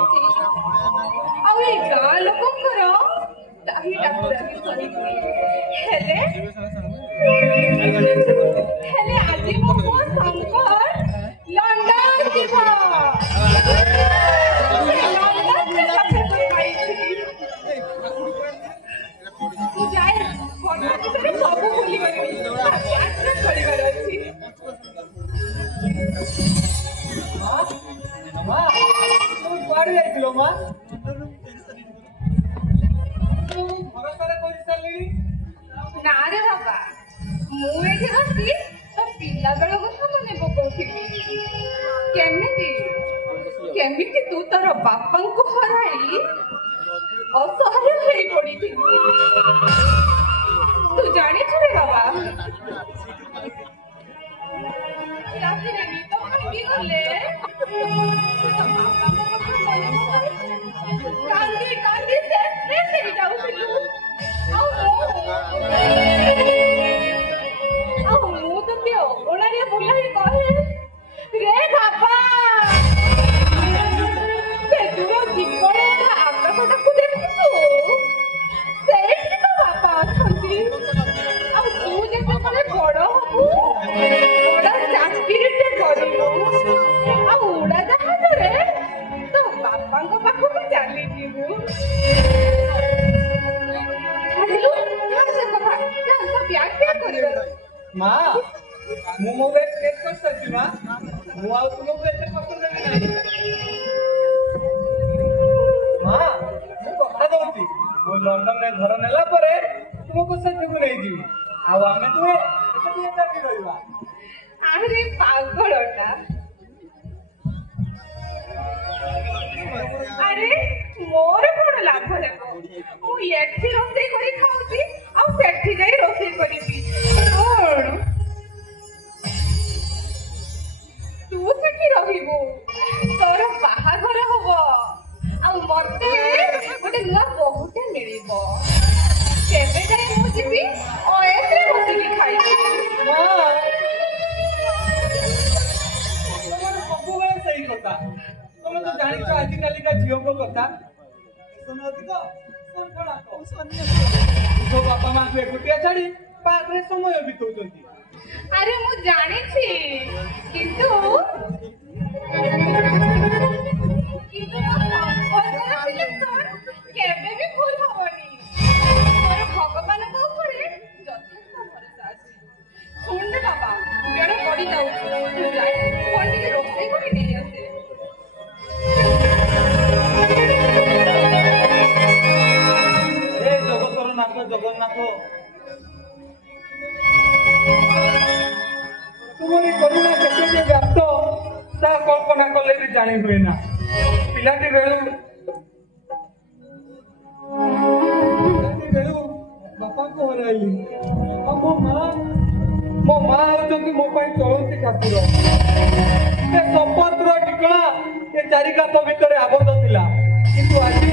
ଭାବିଛି ଆଉ ଏ ଗାଁ ଲୋକଙ୍କର ଦାହି ଡାକୁରାନି ସହିଛି। ହେଲେ ହେଲେ ଆଜି ମୋ ପୁଅ ଶଙ୍କର ଲଣ୍ଡନ ଯିବ। ଲଣ୍ଡନରେ ଚାକିରି ପାଇଛି। ମୁଁ ଯାଏ ବର୍ତ୍ତମାନ ସବୁ ଭୁଲିଗଲି। ଯାତ୍ରା କରିବାର ଅଛି। মা তুমি কুଆଡେ ଯାଇଥିଲ ମା? ମୁଁ ଘର ସାରା କରି ସାରିଲିଣି। ନା ରେ ବାବା, ମୁଁ ଏଠି ବସି ତ ପିଲାବେଳ କଥା ମନେ ପକଉଥିଲି। କେମିତି କେମିତି ତୁ ତୋର ବାପାଙ୍କୁ ହରାଇ ଅସହାୟ ହେଇ ପଡିଥିଲୁ। ତୁ ଜାଣିଛୁ ରେ ବାବା, ରାତିରେ ନିଦ ଭାଙ୍ଗି ଗଲେ କାନ୍ଦି କାନ୍ଦି ସେନ୍ସଲେସ୍ ହେଇଯାଉଥିଲୁ। ଆଉ ମୁଁ ତତେ ଅଗଣାରେ ବୁଲାଇ କହେ, ରେ ବାବା ସେ ଦୂର ଦିଗରେ ଆକାଶଟାକୁ ଦେଖୁଛୁ, ସେଇଠି ତ ବାପା ଅଛନ୍ତି। ଆଉ ତୁ ଯେତେବେଳେ ବଡ ହବୁ, ବଡ ଚାକିରିଟେ କରିବୁ, ଆଉ ଉଡାଜାହାଜରେ ତୋ ବାପାଙ୍କ ପାଖକୁ ଚାଲିଯିବୁ। ଭାବିଲୁ ସେ କଥା, ବ୍ୟାଗ ପ୍ୟାକ୍ କରିବା। ମା ମୁଁ ମୋ ବ୍ୟାଗ ପ୍ୟାକ୍ କରିସାରିଛି ମା। ମୁଁ ଆଉ ତୁମକୁ ଏତେ କଷ୍ଟ ଦେବି ନାହିଁ। ମା ମୁଁ କଥା ଦଉଛି, ମୁଁ ଲଣ୍ଡନରେ ଘର ନେଲା ପରେ ତୁମକୁ ସେଠିକୁ ନେଇଯିବି। ଆଉ ଆମେ ଦୁହେଁ ସେଠି ଏକାଠି ରହିବା। ଆରେ ପାଗଳଟା, ଆରେ ମୋର କଣ ଲାଭ ହେବ? ମୁଁ ଏଠି ରୋଷେଇ କରି ଖାଉଛି, ଆଉ ସେଠି ଯାଇ ରୋଷେଇ କରିବି କଣ? ତୁ ସେଠି ରହିବୁ, ତୋର ବାହାଘର ହବ, ଆଉ ମତେ ଗୋଟେ ନୂଆ ବୋହୂଟେ ମିଳିବ। କେବେ ଯାଇ ମୁଁ ଯିବି ଅଏସରେ ବସିକି ଖାଇବି। ମା ତମର ସବୁବେଳେ ସେଇ କଥା। ତମେ ତ ଜାଣିଛ ଆଜିକାଲିକା ଝିଅଙ୍କ କଥା। ନିଜ ବାପା ମାଙ୍କୁ ଏକୁଟିଆ ଛାଡି ପାର୍କରେ ସମୟ ବିତଉଛନ୍ତି। ଆରେ ମୁଁ ଜାଣିଛି, କିନ୍ତୁ କେବେ ବି ଭୁଲ ହବନି। ମୋର ଭଗବାନଙ୍କ ଉପରେ ଯଥେଷ୍ଟ ଭରସା ଅଛି। ଶୁଣ ବାବା, ବେଳ ପଡିଯାଉଛି, ମୁଁ ଯାଏ କଣ ଟିକେ ରୋଷେଇ କରି ନେଇ ଆସେ। ହେ ଜଗତର ନାଥ ଜଗନ୍ନାଥ, ତୁମରି କରୁଣା କେତେ ଯେ ବ୍ୟାପ୍ତ ତାହା କଳ୍ପନା କଲେ ବି ଜାଣି ହୁଏ ନା। ପିଲାଟି ବେଳୁ ବାପାଙ୍କୁ ହରାଇଲି। ଆଉ ମୋ ମା ହେଉଛନ୍ତି ମୋ ପାଇଁ ଚଳନ୍ତି ଠାକୁର। ସେ ସମ୍ପଦର ଠିକଣା ଏ ଚାରି କାନ୍ଥ ଭିତରେ ଆବଦ୍ଧ ଥିଲା। କିନ୍ତୁ ଆଜି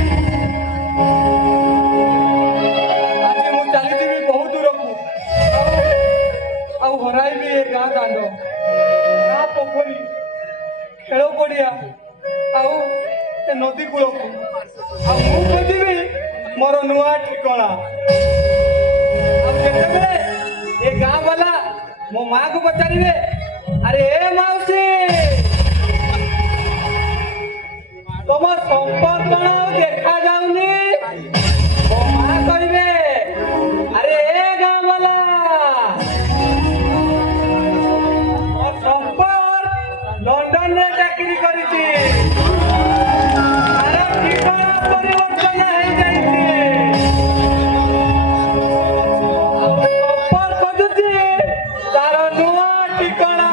ମୁଁ ଚାଲିଯିବି ବହୁ ଦୂରକୁ, ଆଉ ହରାଇବି ଏ ଗାଁ ଦାଣ୍ଡ, ଗାଁ ପୋଖରୀ, ଖେଳ ପଡିଆ, ଆଉ ଏ ନଦୀ କୂଳକୁ। ଆଉ ମୁଁ ଖୋଜିବି ମୋର ନୂଆ ଠିକଣା। ଆଉ ଯେତେବେଳେ ଏ ଗାଁ ବାଲା ମୋ ମାକୁ ପଚାରିବେ, ଆରେ ଏ ମାଉସୀ ତମ ସମ୍ପଦ କଣ ଆଉ ଦେଖା ଯାଉନି? ମୋ ମା କହିବେ, ଆରେ ଏ ଗାଁ ବାଲା ମୋ ସମ୍ପଦ ଲଣ୍ଡନରେ ଚାକିରି କରିଛି। ତାର ଠିକଣା ପରିବର୍ତ୍ତନ ହେଇଯାଇଛି। ଆଉ ସମ୍ପଦ ଖୋଜୁଛି ତାର ନୂଆ ଠିକଣା।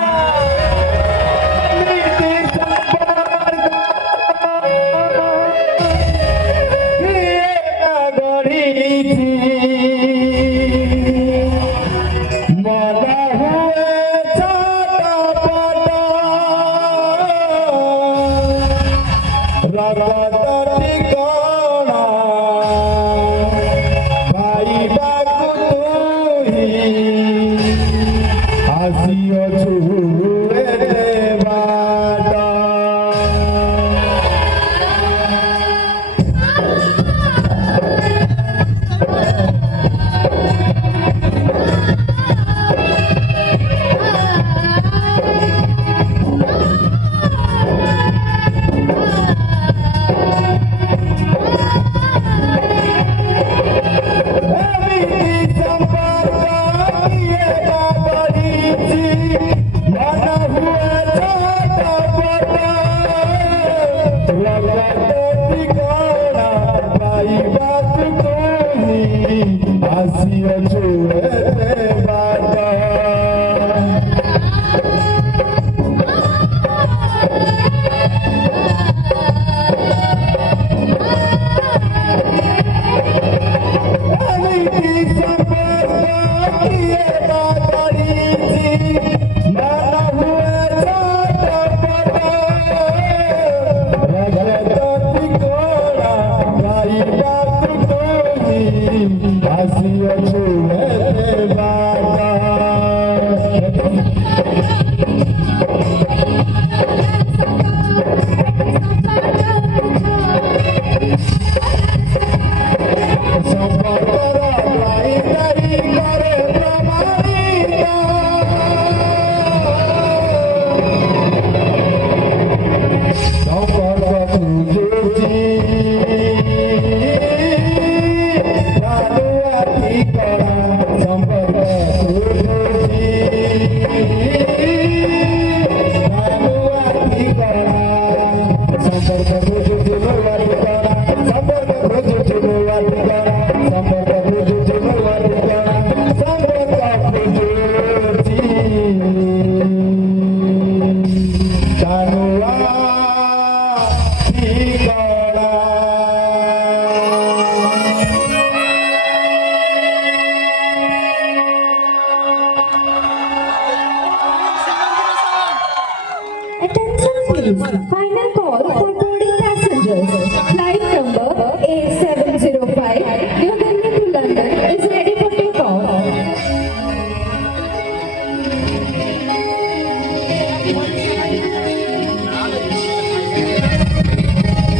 फाइनल